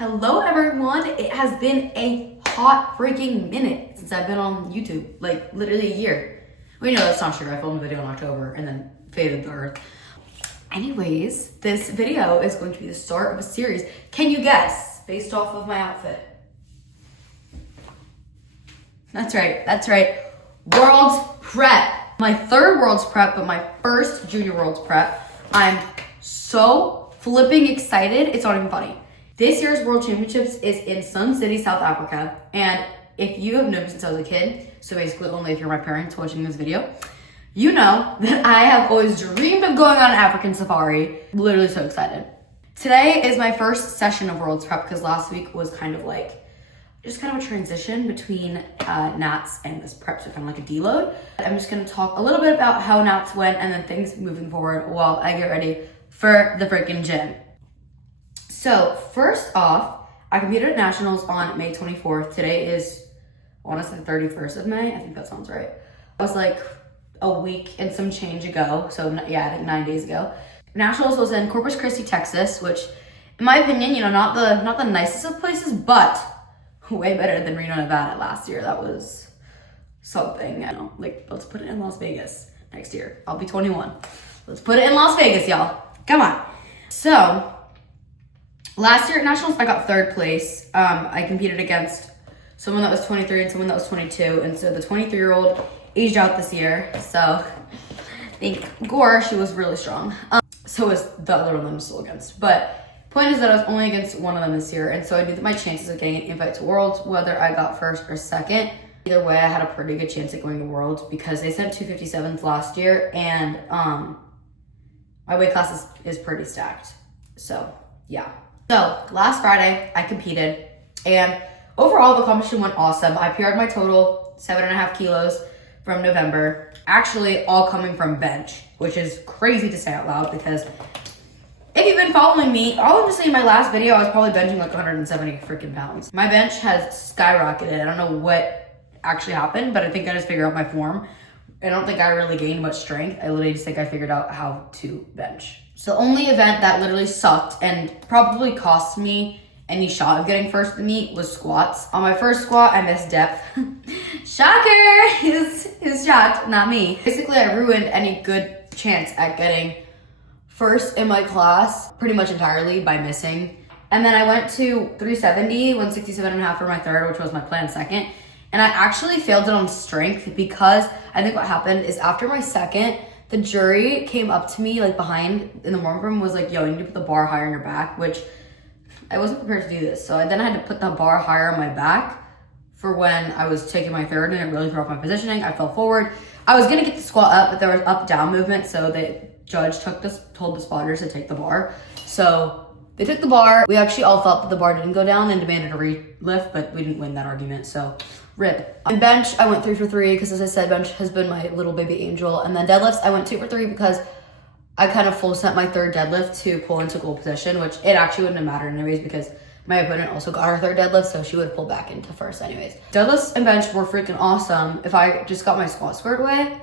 Hello everyone, it has been a hot freaking minute since I've been on YouTube, like literally a year. Well, that's not true. I filmed a video in October and then faded the earth. Anyways, this video is going to be the start of a series. Can you guess, based off of my outfit? That's right. World's Prep. My third World's Prep, but my first Junior World's Prep. I'm so flipping excited, it's not even funny. This year's World Championships is in Sun City, South Africa. And if you have known me since I was a kid, so basically only if you're my parents watching this video, you know that I have always dreamed of going on an African safari. Literally so excited. Today is my first session of World's Prep because last week was kind of like, just kind of a transition between Nats and this prep, so kind of like a deload. I'm just gonna talk a little bit about how Nats went and then things moving forward while I get ready for the freaking gym. So first off, I competed at Nationals on May 24th. Today is, I wanna say the 31st of May. I think that sounds right. It was like a week and some change ago. So yeah, I think 9 days ago. Nationals was in Corpus Christi, Texas, which in my opinion, not the nicest of places, but way better than Reno, Nevada last year. That was something, let's put it in Las Vegas next year. I'll be 21. Let's put it in Las Vegas, y'all. Come on. So, last year at Nationals, I got third place. I competed against someone that was 23 and someone that was 22. And so the 23-year-old aged out this year. So, I think Gore, she was really strong. So was the other one I'm still against. But point is that I was only against one of them this year, and so I knew that my chances of getting an invite to Worlds, whether I got first or second, either way, I had a pretty good chance at going to Worlds because they sent 257s last year, and my weight class is pretty stacked. So, yeah. So, last Friday, I competed, and overall, the competition went awesome. I PR'd my total 7.5 kilos from November, actually all coming from bench, which is crazy to say out loud because if you've been following me, all I'm just saying in my last video, I was probably benching like 170 freaking pounds. My bench has skyrocketed. I don't know what actually happened, but I think I just figured out my form. I don't think I really gained much strength. I literally just think I figured out how to bench. So the only event that literally sucked and probably cost me any shot of getting first in the meet was squats. On my first squat, I missed depth. Shocker! His shot, not me. Basically, I ruined any good chance at getting first in my class pretty much entirely by missing. And then I went to 370, 167.5 for my third, which was my planned second. And I actually failed it on strength because I think what happened is after my second, the jury came up to me like behind in the warm room was like, yo, you need to put the bar higher on your back, which I wasn't prepared to do this. So then I had to put the bar higher on my back for when I was taking my third and it really threw off my positioning. I fell forward. I was gonna get the squat up, but there was up-down movement, so the judge told the spotters to take the bar. So they took the bar. We actually all felt that the bar didn't go down and demanded a relift, but we didn't win that argument, so rip. On bench, I went 3 for 3 because as I said, bench has been my little baby angel. And then deadlifts, I went 2 for 3 because I kind of full set my third deadlift to pull into goal position, which it actually wouldn't have mattered anyways because my opponent also got her third deadlift, so she would have pulled back into first anyways. Deadlifts and bench were freaking awesome. If I just got my squat squared away,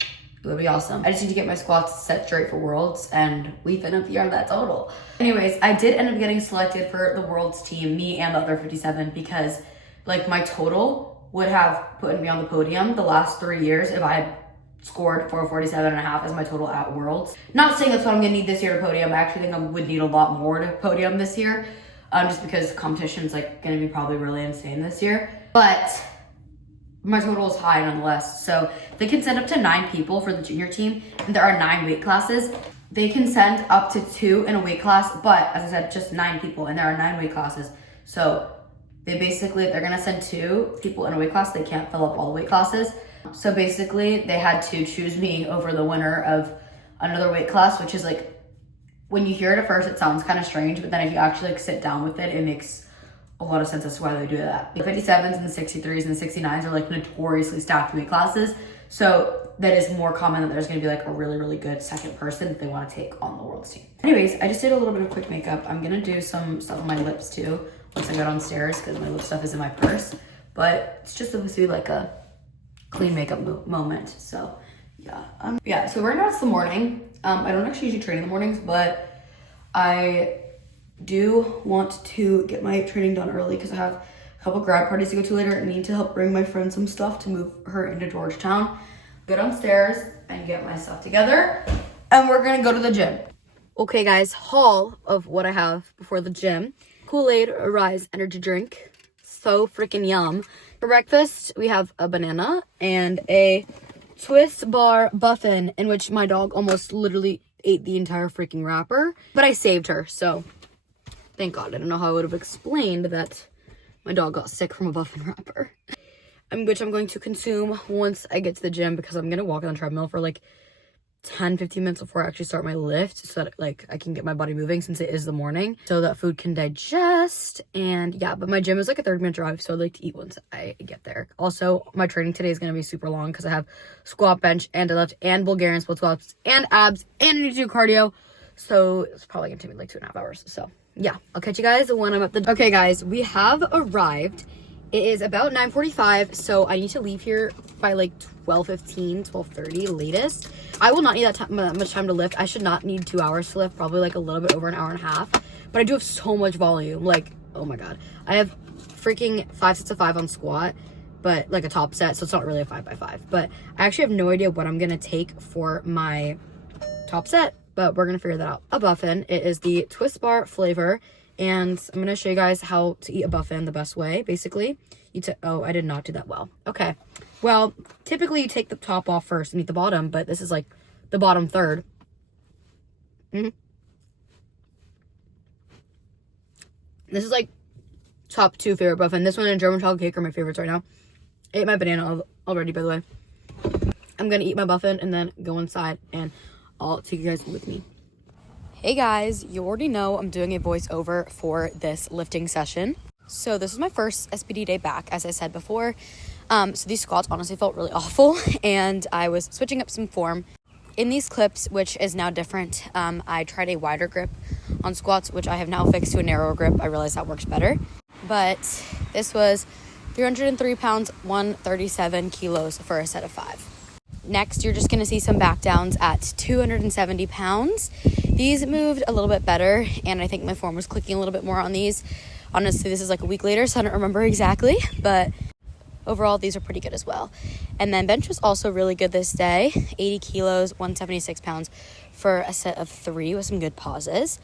it would be awesome. I just need to get my squats set straight for Worlds, and we finna PR that total. Anyways, I did end up getting selected for the Worlds team, me and the other 57, because like my total would have put me on the podium the last 3 years if I had scored 447.5 as my total at Worlds. Not saying that's what I'm gonna need this year to podium. I actually think I would need a lot more to podium this year, just because competition's like gonna be probably really insane this year. But my total is high nonetheless. So they can send up to 9 people for the junior team, and there are 9 weight classes. They can send up to 2 in a weight class, but as I said, just 9 people, and there are 9 weight classes. So they basically, if they're gonna send 2 people in a weight class, they can't fill up all the weight classes. So basically, they had to choose me over the winner of another weight class, which is like, when you hear it at first, it sounds kind of strange, but then if you actually like sit down with it, it makes a lot of sense as to why they do that. The 57s and the 63s and the 69s are like notoriously stacked weight classes. So that is more common that there's gonna be like a really, really good second person that they wanna take on the Worlds team. Anyways, I just did a little bit of quick makeup. I'm gonna do some stuff on my lips too once I go downstairs because my lip stuff is in my purse. But it's just supposed to be like a clean makeup moment. So yeah, so right now it's the morning. I don't actually usually train in the mornings, but I do want to get my training done early because I have a couple grad parties to go to later. I need to help bring my friend some stuff to move her into Georgetown. Go downstairs and get my stuff together, and we're gonna go to the gym. Okay guys, haul of what I have before the gym. Kool-Aid Rise energy drink. So freaking yum. For breakfast, we have a banana and a twist bar muffin in which my dog almost literally ate the entire freaking wrapper. But I saved her, so thank God. I don't know how I would have explained that my dog got sick from a muffin wrapper. Which I'm going to consume once I get to the gym because I'm going to walk on the treadmill for like 10-15 minutes before I actually start my lift so that like I can get my body moving since it is the morning so that food can digest. And yeah, but my gym is like a 30-minute drive, so I'd like to eat once I get there. Also, my training today is going to be super long because I have squat, bench, and deadlift, and Bulgarian split squats, and abs, and I need to do cardio, so it's probably going to take me like 2.5 hours. So yeah, I'll catch you guys when I'm at the... Okay guys, we have arrived. It is about 9:45, so I need to leave here by like 12:15, 12:30 latest. I will not need that much time to lift. I should not need 2 hours to lift, probably like a little bit over an hour and a half. But I do have so much volume, like, oh my God. I have freaking 5 sets of 5 on squat, but like a top set, so it's not really a 5x5. But I actually have no idea what I'm gonna take for my top set, but we're gonna figure that out. A muffin, it is the twist bar flavor. And I'm going to show you guys how to eat a muffin the best way, basically. Oh, I did not do that well. Okay. Well, typically you take the top off first and eat the bottom, but this is like the bottom third. This is like top 2 favorite muffin. This one and German chocolate cake are my favorites right now. I ate my banana already, by the way. I'm going to eat my muffin and then go inside, and I'll take you guys with me. Hey guys, you already know I'm doing a voiceover for this lifting session. So this is my first SPD day back, as I said before. So these squats honestly felt really awful, and I was switching up some form. In these clips, which is now different, I tried a wider grip on squats, which I have now fixed to a narrower grip. I realize that works better. But this was 303 pounds, 137 kilos for a set of 5. Next, you're just going to see some back downs at 270 pounds. These moved a little bit better, and I think my form was clicking a little bit more on these. Honestly, this is like a week later, so I don't remember exactly, but overall, these are pretty good as well. And then bench was also really good this day, 80 kilos, 176 pounds for a set of 3 with some good pauses.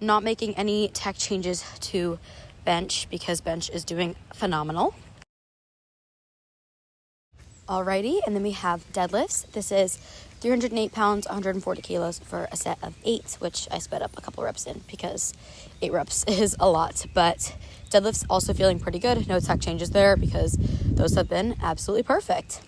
Not making any tech changes to bench because bench is doing phenomenal. Alrighty, and then we have deadlifts. This is 308 pounds, 140 kilos for a set of 8, which I sped up a couple reps in because 8 reps is a lot. But deadlifts also feeling pretty good. No tech changes there because those have been absolutely perfect.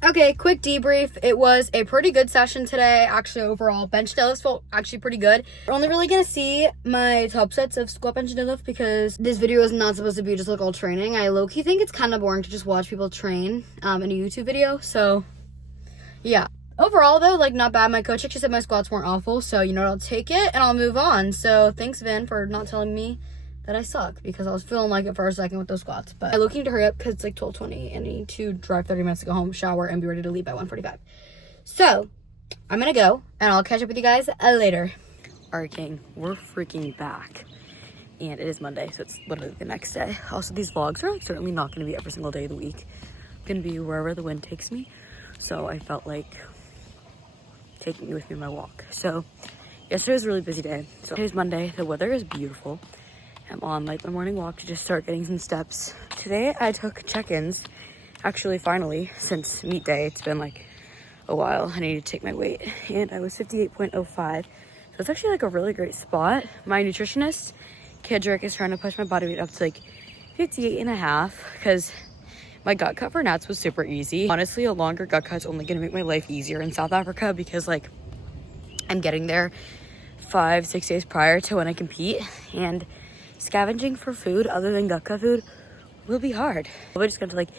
Okay, quick debrief. It was a pretty good session today. Actually, overall, bench deadlifts felt actually pretty good. We're only really gonna see my top sets of squat, bench, and deadlift because this video is not supposed to be just like all training. I low-key think it's kind of boring to just watch people train in a YouTube video. So, yeah. Overall, though, like, not bad. My coach actually said my squats weren't awful. So, you know what? I'll take it and I'll move on. So, thanks, Vin, for not telling me that I suck because I was feeling like it for a second with those squats. But I looking to hurry up because it's like 12:20 and I need to drive 30 minutes to go home, shower, and be ready to leave by 1:45. So I'm gonna go and I'll catch up with you guys later. Alright, gang, we're freaking back. And it is Monday, so it's literally the next day. Also, these vlogs are like certainly not gonna be every single day of the week. I'm gonna be wherever the wind takes me. So I felt like taking you with me on my walk. So yesterday was a really busy day. So today's Monday, the weather is beautiful. I'm on like my morning walk to just start getting some steps. Today I took check-ins, actually finally, since meet day. It's been like a while. I needed to take my weight and I was 58.05. So it's actually like a really great spot. My nutritionist, Kedrick, is trying to push my body weight up to like 58.5 because my gut cut for Nats was super easy. Honestly, a longer gut cut's only gonna make my life easier in South Africa because like I'm getting there 5-6 days prior to when I compete, and scavenging for food other than gut cut food will be hard. We're just gonna like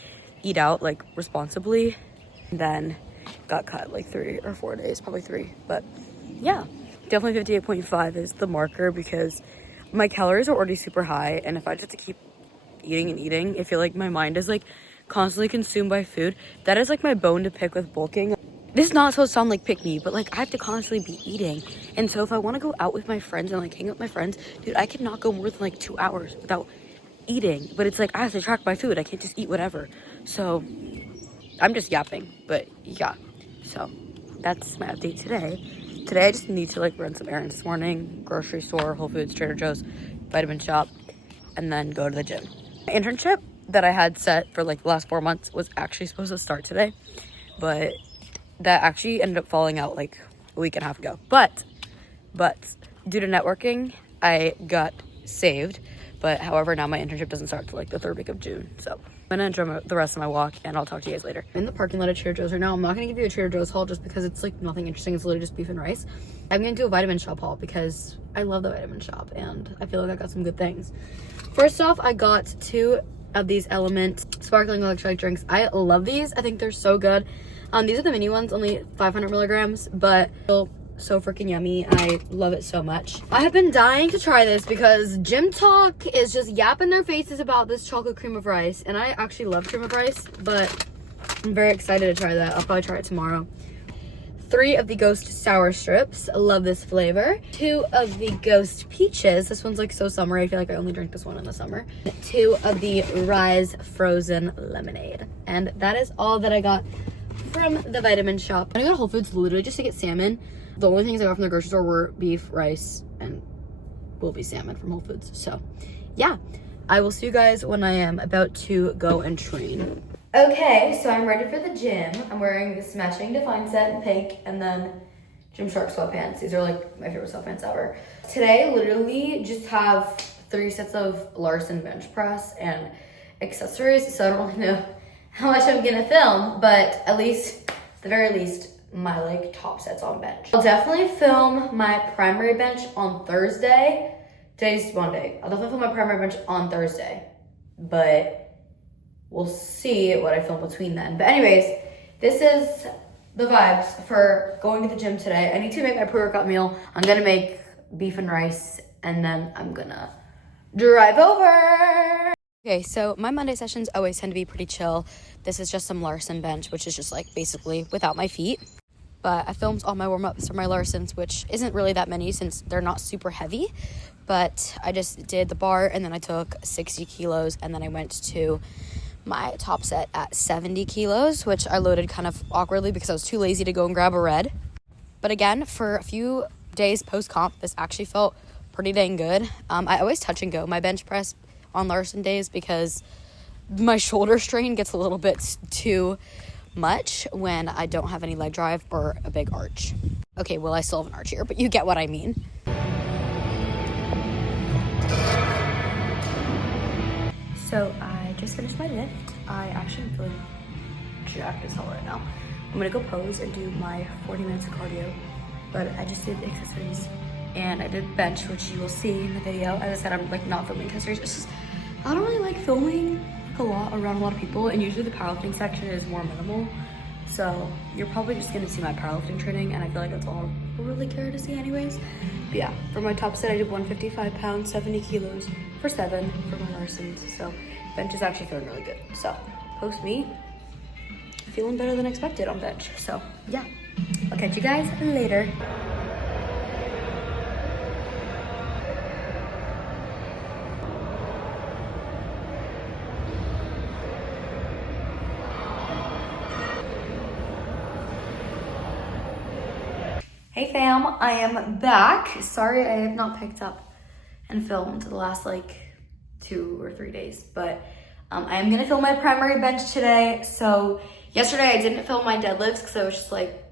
eat out like responsibly and then gut cut like 3 or 4 days, probably 3. But yeah, definitely 58.5 is the marker because my calories are already super high, and if I just have to keep eating and eating, I feel like my mind is like constantly consumed by food. That is like my bone to pick with bulking. this is not supposed to sound like pick me, but like I have to constantly be eating. And so if I want to go out with my friends and like hang out with my friends, dude, I cannot go more than like 2 hours without eating. But it's like I have to track my food. I can't just eat whatever. So I'm just yapping, but yeah. So that's my update today. Today I just need to like run some errands this morning, grocery store, Whole Foods, Trader Joe's, vitamin shop, and then go to the gym. My internship that I had set for like the last 4 months was actually supposed to start today, but that actually ended up falling out like a week and a half ago. But due to networking, I got saved. But however, now my internship doesn't start till like the 3rd week of June. So I'm gonna enjoy the rest of my walk, and I'll talk to you guys later. I'm in the parking lot at Trader Joe's right now. I'm not gonna give you a Trader Joe's haul just because it's like nothing interesting. It's literally just beef and rice. I'm gonna do a vitamin shop haul because I love the vitamin shop and I feel like I got some good things. First off, I got 2 of these Element sparkling electrolyte drinks. I love these. I think they're so good. These are the mini ones, only 500 milligrams, but still so freaking yummy. I love it so much. I have been dying to try this because Gym Talk is just yapping their faces about this chocolate cream of rice, and I actually love cream of rice, but I'm very excited to try that. I'll probably try it tomorrow. 3 of the Ghost Sour Strips. I love this flavor. 2 of the Ghost Peaches. This one's like so summery. I feel like I only drink this one in the summer. 2 of the Rise Frozen Lemonade. And that is all that I got from the vitamin shop. I got Whole Foods literally just to get salmon. The only things I got from the grocery store were beef, rice, and will be salmon from Whole Foods. So yeah, I will see you guys when I am about to go and train. Okay, so I'm ready for the gym. I'm wearing the Smashing Define set in pink and then Gymshark sweatpants. These are like my favorite sweatpants ever. Today, I literally just have 3 sets of Larson bench press and accessories, so I don't really know how much I'm gonna film, but at the very least, my like top sets on bench. I'll definitely film my primary bench on Thursday. Today's Monday. I'll definitely film my primary bench on Thursday, but we'll see what I film between then. But anyways, this is the vibes for going to the gym today. I need to make my pre-workout meal. I'm gonna make beef and rice, and then I'm gonna drive over. Okay, so my Monday sessions always tend to be pretty chill. This is just some Larson bench, which is just like basically without my feet. But I filmed all my warm-ups for my Larsons, which isn't really that many since they're not super heavy. But I just did the bar, and then I took 60 kilos, and then I went to my top set at 70 kilos, which I loaded kind of awkwardly because I was too lazy to go and grab a red. But again, for a few days post-comp, this actually felt pretty dang good. I always touch and go my bench press on Larson days because my shoulder strain gets a little bit too much when I don't have any leg drive or a big arch. Okay, well, I still have an arch here, but you get what I mean. So I just finished my lift. I actually am feeling jacked as hell right now. I'm gonna go pose and do my 40 minutes of cardio, but I just did accessories and I did bench, which you will see in the video. As I said, I'm like not filming accessories. It's just, I don't really like filming a lot around a lot of people, and usually the powerlifting section is more minimal. So you're probably just gonna see my powerlifting training, and I feel like that's all people really care to see anyways. But yeah, for my top set, I did 155 pounds, 70 kilos for 7 for my Larsons. So bench is actually feeling really good. So post meet, feeling better than expected on bench. So yeah, I'll catch you guys later. Hey fam, I am back. Sorry I have not picked up and filmed the last like 2 or 3 days, but I am gonna film my primary bench today. So yesterday I didn't film my deadlifts because I was just like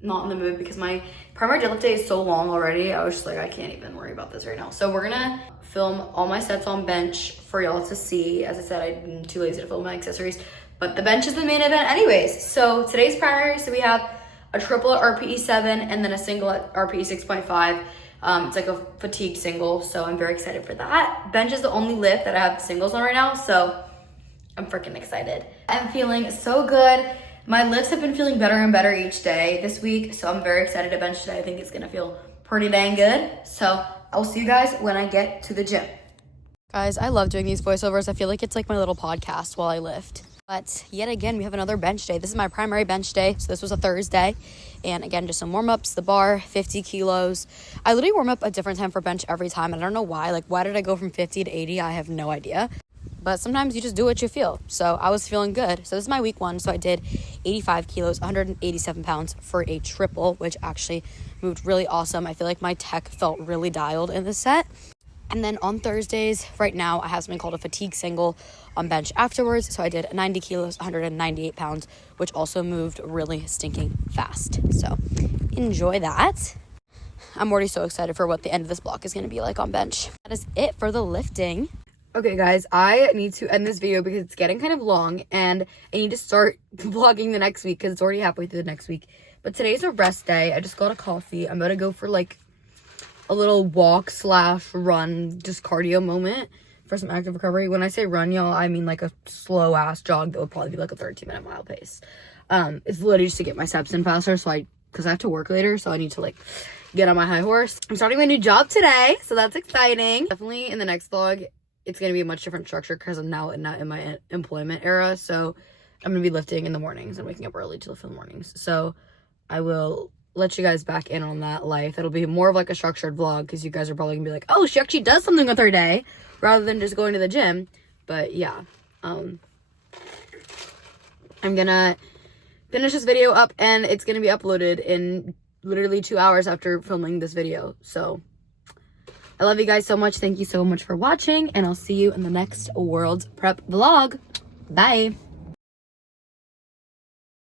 not in the mood because my primary deadlift day is so long already. I was just like, I can't even worry about this right now. So we're gonna film all my sets on bench for y'all to see. As I said, I'm too lazy to film my accessories, but the bench is the main event anyways. So today's primary, so we have a triple at RPE 7 and then a single at RPE 6.5. It's like a fatigue single, so I'm very excited for that. Bench is the only lift that I have singles on right now, so I'm freaking excited. I'm feeling so good. My lifts have been feeling better and better each day this week, so I'm very excited to bench today. I think it's gonna feel pretty dang good. So I'll see you guys when I get to the gym. Guys, I love doing these voiceovers. I feel like it's like my little podcast while I lift. But yet again, we have another bench day. This is my primary bench day. So this was a Thursday. And again, just some warm-ups, the bar, 50 kilos. I literally warm up a different time for bench every time. And I don't know why. Like, why did I go from 50 to 80? I have no idea. But sometimes you just do what you feel. So I was feeling good. So this is my week 1. So I did 85 kilos, 187 pounds for a triple, which actually moved really awesome. I feel like my tech felt really dialed in this set. And then on Thursdays, right now, I have something called a fatigue single on bench afterwards. So I did 90 kilos, 198 pounds, which also moved really stinking fast. So enjoy that. I'm already so excited for what the end of this block is going to be like on bench. That is it for the lifting. Okay, guys, I need to end this video because it's getting kind of long, and I need to start vlogging the next week because it's already halfway through the next week. But today's a rest day. I just got a coffee. I'm about to go for like a little walk / run, just cardio moment for some active recovery. When I say run, y'all, I mean like a slow ass jog that would probably be like a 13-minute mile pace. It's literally just to get my steps in faster, because I have to work later, so I need to like get on my high horse. I'm starting my new job today, so that's exciting. Definitely in the next vlog, it's going to be a much different structure because I'm now not in my employment era, so I'm going to be lifting in the mornings and waking up early to lift in the mornings. So I will let you guys back in on that life. It'll be more of like a structured vlog because you guys are probably gonna be like, oh, she actually does something with her day rather than just going to the gym. But yeah, I'm gonna finish this video up and it's gonna be uploaded in literally 2 hours after filming this video. So I love you guys so much. Thank you so much for watching, and I'll see you in the next World Prep vlog. Bye.